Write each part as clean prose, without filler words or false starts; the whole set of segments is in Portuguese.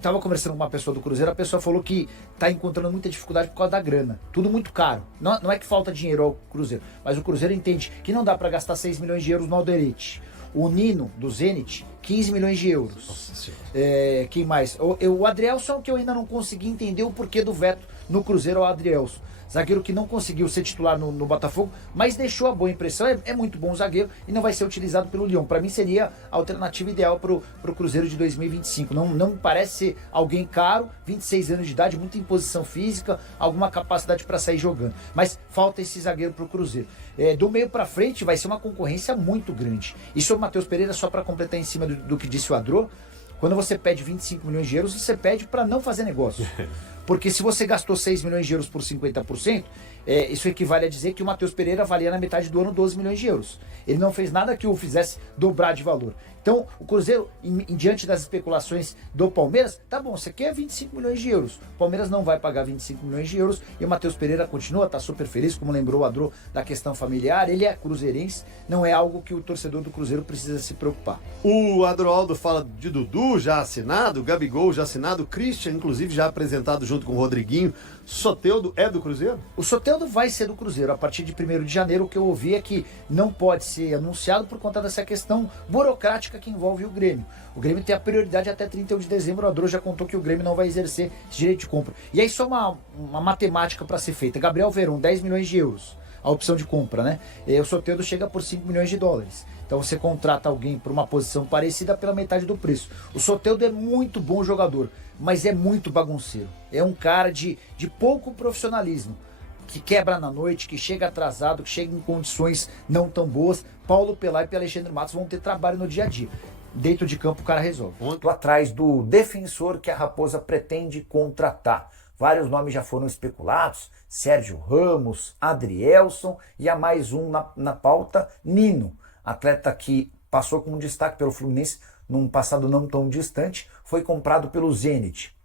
tava conversando com uma pessoa do Cruzeiro, a pessoa falou que tá encontrando muita dificuldade por causa da grana. Tudo muito caro. Não é que falta dinheiro ao Cruzeiro, mas o Cruzeiro entende que não dá para gastar 6 milhões de euros no Alderete. O Nino, do Zenit, 15 milhões de euros. Nossa Senhora. Quem mais? O Adrielson, que eu ainda não consegui entender o porquê do veto no Cruzeiro ao Adrielson. Zagueiro que não conseguiu ser titular no Botafogo, mas deixou a boa impressão. É muito bom zagueiro e não vai ser utilizado pelo Lyon. Para mim seria a alternativa ideal pro Cruzeiro de 2025. Não parece ser alguém caro, 26 anos de idade, muita imposição física, alguma capacidade para sair jogando. Mas falta esse zagueiro pro Cruzeiro. Do meio para frente vai ser uma concorrência muito grande. E sobre o Matheus Pereira, só para completar em cima do que disse o Adro, quando você pede 25 milhões de euros, você pede para não fazer negócio. Porque se você gastou 6 milhões de euros por 50%, isso equivale a dizer que o Matheus Pereira valia na metade do ano 12 milhões de euros. Ele não fez nada que o fizesse dobrar de valor. Então, o Cruzeiro, diante das especulações do Palmeiras, tá bom, você quer 25 milhões de euros. O Palmeiras não vai pagar 25 milhões de euros e o Matheus Pereira continua, tá super feliz, como lembrou o Adro da questão familiar. Ele é cruzeirense, não é algo que o torcedor do Cruzeiro precisa se preocupar. O Adroaldo fala de Dudu já assinado, Gabigol já assinado, Christian, inclusive, já apresentado junto com o Rodriguinho. Soteldo é do Cruzeiro? O Soteldo vai ser do Cruzeiro. A partir de 1º de janeiro, o que eu ouvi é que não pode ser anunciado por conta dessa questão burocrática que envolve o Grêmio. O Grêmio tem a prioridade até 31 de dezembro. O Adro já contou que o Grêmio não vai exercer esse direito de compra. E aí só uma matemática para ser feita. Gabriel Veron, 10 milhões de euros. A opção de compra, né? E o Soteldo chega por 5 milhões de dólares. Então você contrata alguém por uma posição parecida pela metade do preço. O Soteldo é muito bom jogador, mas é muito bagunceiro. É um cara de pouco profissionalismo, que quebra na noite, que chega atrasado, que chega em condições não tão boas. Paulo Pelaipe e Alexandre Matos vão ter trabalho no dia a dia. Dentro de campo o cara resolve. Muito atrás do defensor que a Raposa pretende contratar. Vários nomes já foram especulados: Sérgio Ramos, Adrielson e há mais um na pauta, Nino. Atleta que passou como destaque pelo Fluminense num passado não tão distante, foi comprado pelo Zenit.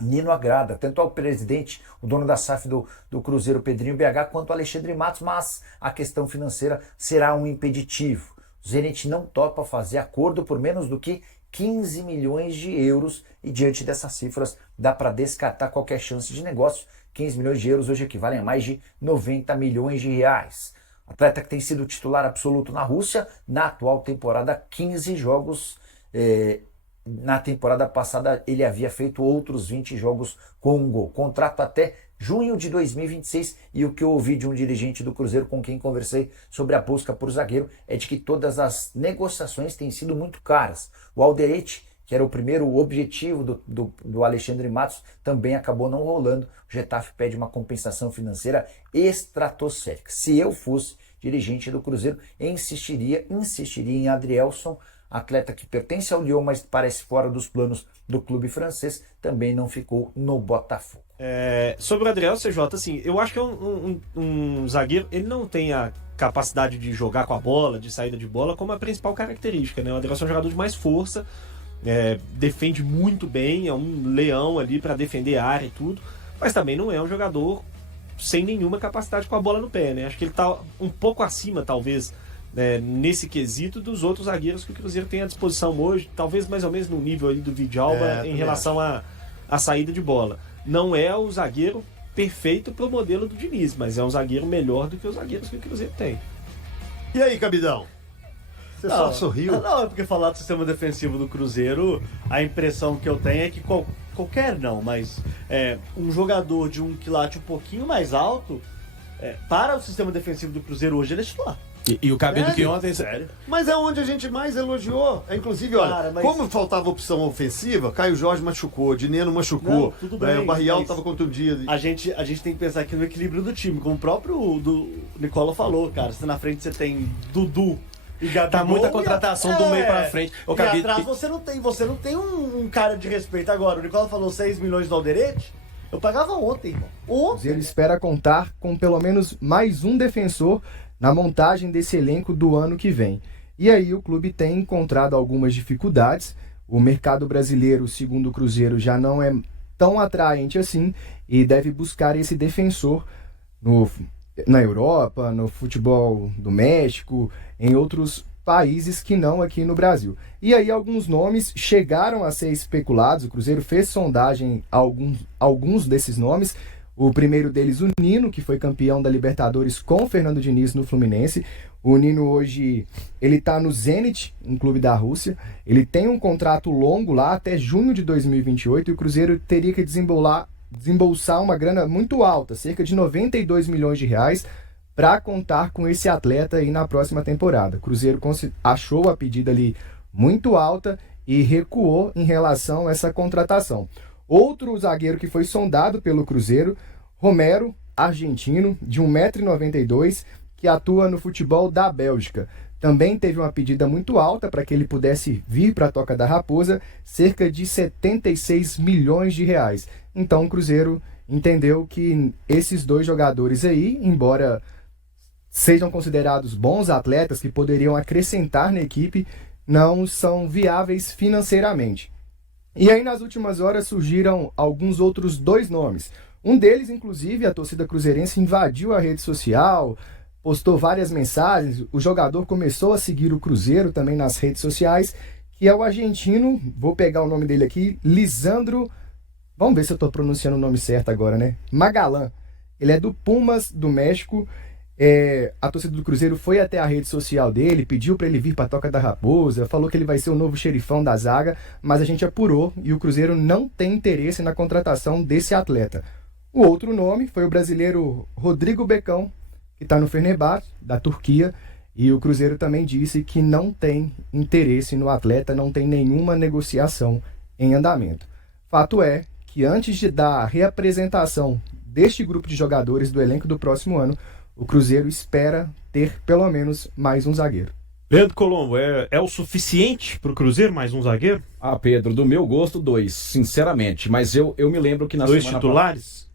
Nino agrada tanto ao presidente, o dono da SAF do Cruzeiro, Pedrinho BH, quanto ao Alexandre Matos, mas a questão financeira será um impeditivo. O Zenit não topa fazer acordo por menos do que 15 milhões de euros e diante dessas cifras dá para descartar qualquer chance de negócio. 15 milhões de euros hoje equivalem a mais de 90 milhões de reais. Atleta que tem sido titular absoluto na Rússia, na atual temporada 15 jogos. Na temporada passada ele havia feito outros 20 jogos com um gol. Contrato até junho de 2026 e o que eu ouvi de um dirigente do Cruzeiro com quem conversei sobre a busca por zagueiro é de que todas as negociações têm sido muito caras. O Alderete, que era o primeiro objetivo do Alexandre Matos, também acabou não rolando. O Getafe pede uma compensação financeira estratosférica. Se eu fosse dirigente do Cruzeiro, insistiria em Adrielson, atleta que pertence ao Lyon, mas parece fora dos planos do clube francês, também não ficou no Botafogo. Sobre o Adrielson, CJ, assim, eu acho que é um zagueiro, ele não tem a capacidade de jogar com a bola, de saída de bola, como a principal característica, né? O Adrielson é um jogador de mais força, defende muito bem, é um leão ali para defender a área e tudo, mas também não é um jogador sem nenhuma capacidade com a bola no pé, né? Acho que ele tá um pouco acima, talvez, nesse quesito dos outros zagueiros que o Cruzeiro tem à disposição hoje, talvez mais ou menos no nível ali do Vidalba em relação à saída de bola. Não é o zagueiro perfeito pro modelo do Diniz, mas é um zagueiro melhor do que os zagueiros que o Cruzeiro tem. E aí, Cabidão? Você só sorriu? Não, é porque falar do sistema defensivo do Cruzeiro, a impressão que eu tenho é que qualquer não, mas um jogador de um quilate um pouquinho mais alto, para o sistema defensivo do Cruzeiro hoje, ele é titular. E o cabelo que ontem... Sério? Mas é onde a gente mais elogiou. Inclusive, olha, Cara, mas... como faltava opção ofensiva, Caio Jorge machucou, Dineno machucou, Não, tudo bem, o Barrial mas estava contundido. A gente tem que pensar aqui no equilíbrio do time, como o próprio Nicola falou, cara. Se na frente você tem Dudu e Gabigol... Tá muita contratação do meio pra frente. E atrás você não tem um cara de respeito. Agora, o Nicola falou 6 milhões do Alderete. Eu pagava ontem, irmão. Ontem. Ele espera contar com pelo menos mais um defensor na montagem desse elenco do ano que vem. E aí o clube tem encontrado algumas dificuldades. O mercado brasileiro, segundo o Cruzeiro, já não é tão atraente assim e deve buscar esse defensor na Europa, no futebol do México, em outros países que não aqui no Brasil. E aí alguns nomes chegaram a ser especulados, o Cruzeiro fez sondagem a alguns desses nomes. O primeiro deles, o Nino, que foi campeão da Libertadores com o Fernando Diniz no Fluminense. O Nino hoje, ele está no Zenit, um clube da Rússia. Ele tem um contrato longo lá até junho de 2028 e o Cruzeiro teria que desembolsar uma grana muito alta, cerca de 92 milhões de reais, para contar com esse atleta aí na próxima temporada. O Cruzeiro achou a pedida ali muito alta e recuou em relação a essa contratação. Outro zagueiro que foi sondado pelo Cruzeiro, Romero, argentino, de 1,92 m, que atua no futebol da Bélgica. Também teve uma pedida muito alta para que ele pudesse vir para a Toca da Raposa, cerca de 76 milhões de reais. Então o Cruzeiro entendeu que esses dois jogadores aí, embora sejam considerados bons atletas que poderiam acrescentar na equipe, não são viáveis financeiramente. E aí nas últimas horas surgiram alguns outros dois nomes. Um deles, inclusive, a torcida cruzeirense invadiu a rede social, postou várias mensagens, o jogador começou a seguir o Cruzeiro também nas redes sociais, que é o argentino, vou pegar o nome dele aqui, Lisandro, vamos ver se eu estou pronunciando o nome certo agora, né? Magalhães. Ele é do Pumas, do México. A torcida do Cruzeiro foi até a rede social dele, pediu para ele vir para a Toca da Raposa, falou que ele vai ser o novo xerifão da zaga, mas a gente apurou e o Cruzeiro não tem interesse na contratação desse atleta. O outro nome foi o brasileiro Rodrigo Becão, que está no Fenerbahçe, da Turquia, e o Cruzeiro também disse que não tem interesse no atleta, não tem nenhuma negociação em andamento. Fato é que antes da reapresentação deste grupo de jogadores do elenco do próximo ano, o Cruzeiro espera ter pelo menos mais um zagueiro. Pedro Colombo, é o suficiente para o Cruzeiro mais um zagueiro? Ah, Pedro, do meu gosto, 2, sinceramente. Mas eu me lembro que na Dois semana titulares?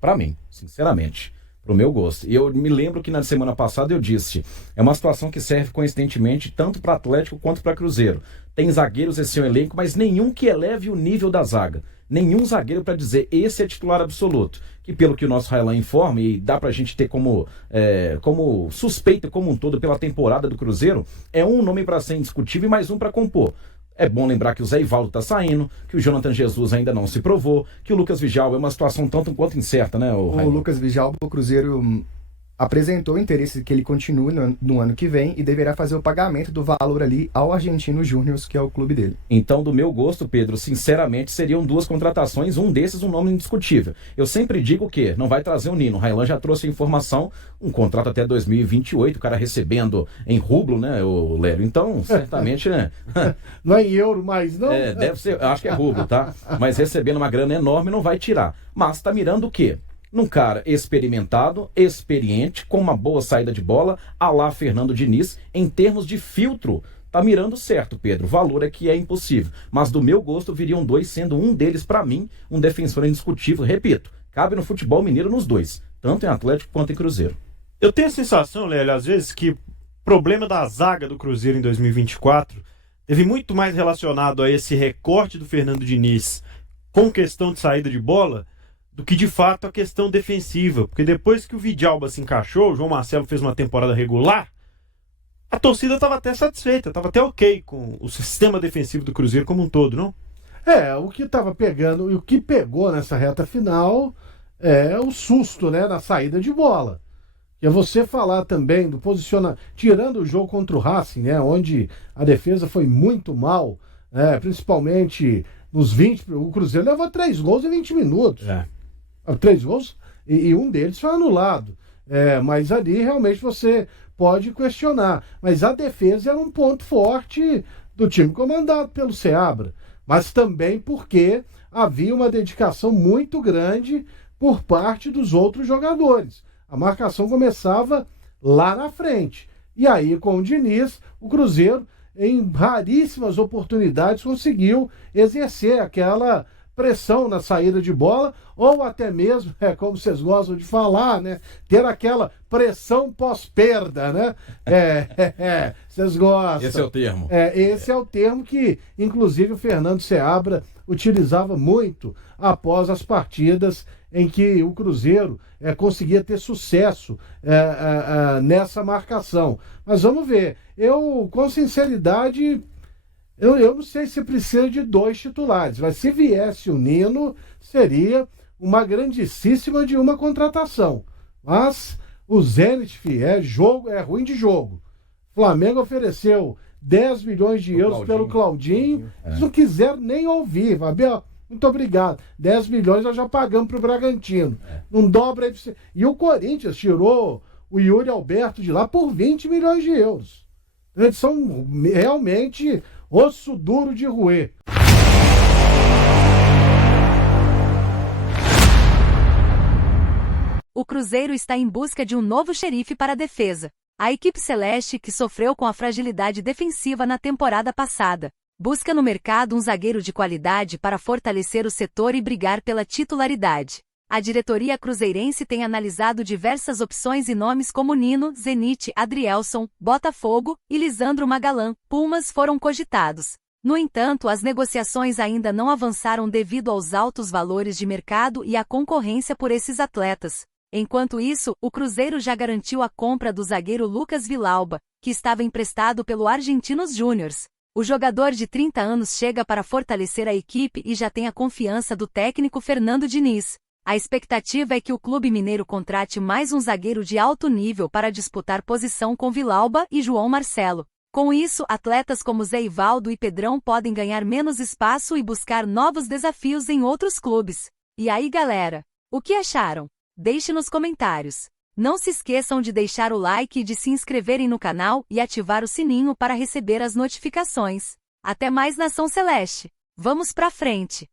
Pra mim, sinceramente. Pro meu gosto. E eu me lembro que na semana passada eu disse, é uma situação que serve coincidentemente tanto para Atlético quanto para Cruzeiro. Tem zagueiros esse seu elenco, mas nenhum que eleve o nível da zaga. Nenhum zagueiro para dizer esse é titular absoluto. Que pelo que o nosso Railan informa, e dá pra gente ter como suspeita como um todo pela temporada do Cruzeiro, é um nome para ser indiscutível e mais um para compor. É bom lembrar que o Zé Ivaldo tá saindo, que o Jonathan Jesus ainda não se provou, que o Lucas Vidal é uma situação tanto quanto incerta, né? O Lucas Vidal, o Cruzeiro apresentou interesse que ele continue no ano que vem e deverá fazer o pagamento do valor ali ao Argentino Júnior, que é o clube dele. Então, do meu gosto, Pedro, sinceramente, seriam 2 contratações, um desses um nome indiscutível. Eu sempre digo que não vai trazer o Nino. O Railan já trouxe a informação, um contrato até 2028, o cara recebendo em rublo, né, o Léo? Então, certamente, né? Não é em euro mais, não? Deve ser, acho que é rublo, tá? Mas recebendo uma grana enorme não vai tirar. Mas tá mirando o quê? Num cara experimentado, experiente, com uma boa saída de bola, à lá Fernando Diniz, em termos de filtro. Tá mirando certo, Pedro. O valor é que é impossível. Mas do meu gosto viriam 2, sendo um deles, para mim, um defensor indiscutível. Repito, cabe no futebol mineiro nos dois, tanto em Atlético quanto em Cruzeiro. Eu tenho a sensação, Lélio, às vezes, que o problema da zaga do Cruzeiro em 2024 teve muito mais relacionado a esse recorte do Fernando Diniz com questão de saída de bola do que de fato a questão defensiva, porque depois que o Vidalba se encaixou, o João Marcelo fez uma temporada regular, a torcida estava até satisfeita, estava até ok com o sistema defensivo do Cruzeiro como um todo, não? O que estava pegando e o que pegou nessa reta final é o susto, né, na saída de bola. E é você falar também do posicionamento, tirando o jogo contra o Racing, né, onde a defesa foi muito mal, principalmente nos 20, o Cruzeiro levou 3 gols em 20 minutos. 3 gols e um deles foi anulado. Mas ali realmente você pode questionar. Mas a defesa era um ponto forte do time comandado pelo Seabra. Mas também porque havia uma dedicação muito grande por parte dos outros jogadores. A marcação começava lá na frente. E aí, com o Diniz, o Cruzeiro, em raríssimas oportunidades, conseguiu exercer aquela pressão na saída de bola, ou até mesmo, como vocês gostam de falar, né, ter aquela pressão pós-perda, né? Vocês gostam. Esse é o termo. Esse é o termo que, inclusive, o Fernando Seabra utilizava muito após as partidas em que o Cruzeiro conseguia ter sucesso nessa marcação. Mas vamos ver. Eu, com sinceridade, eu não sei se precisa de 2 titulares, mas se viesse o Nino, seria uma grandíssima de uma contratação. Mas o Zenit, é ruim de jogo. Flamengo ofereceu 10 milhões de euros pelo Claudinho. Eles não quiseram nem ouvir. Fabiano, muito obrigado. 10 milhões nós já pagamos pro Bragantino. Não dobra aí pra você. E o Corinthians tirou o Yuri Alberto de lá por 20 milhões de euros. Eles são realmente osso duro de roer. O Cruzeiro está em busca de um novo xerife para a defesa. A equipe celeste, que sofreu com a fragilidade defensiva na temporada passada, busca no mercado um zagueiro de qualidade para fortalecer o setor e brigar pela titularidade. A diretoria cruzeirense tem analisado diversas opções e nomes como Nino, Zenit, Adrielson, Botafogo e Lisandro Magalhães, Pumas foram cogitados. No entanto, as negociações ainda não avançaram devido aos altos valores de mercado e à concorrência por esses atletas. Enquanto isso, o Cruzeiro já garantiu a compra do zagueiro Lucas Villalba, que estava emprestado pelo Argentinos Júniors. O jogador de 30 anos chega para fortalecer a equipe e já tem a confiança do técnico Fernando Diniz. A expectativa é que o clube mineiro contrate mais um zagueiro de alto nível para disputar posição com Villalba e João Marcelo. Com isso, atletas como Zé Ivaldo e Pedrão podem ganhar menos espaço e buscar novos desafios em outros clubes. E aí, galera? O que acharam? Deixe nos comentários. Não se esqueçam de deixar o like e de se inscreverem no canal e ativar o sininho para receber as notificações. Até mais, Nação Celeste! Vamos pra frente!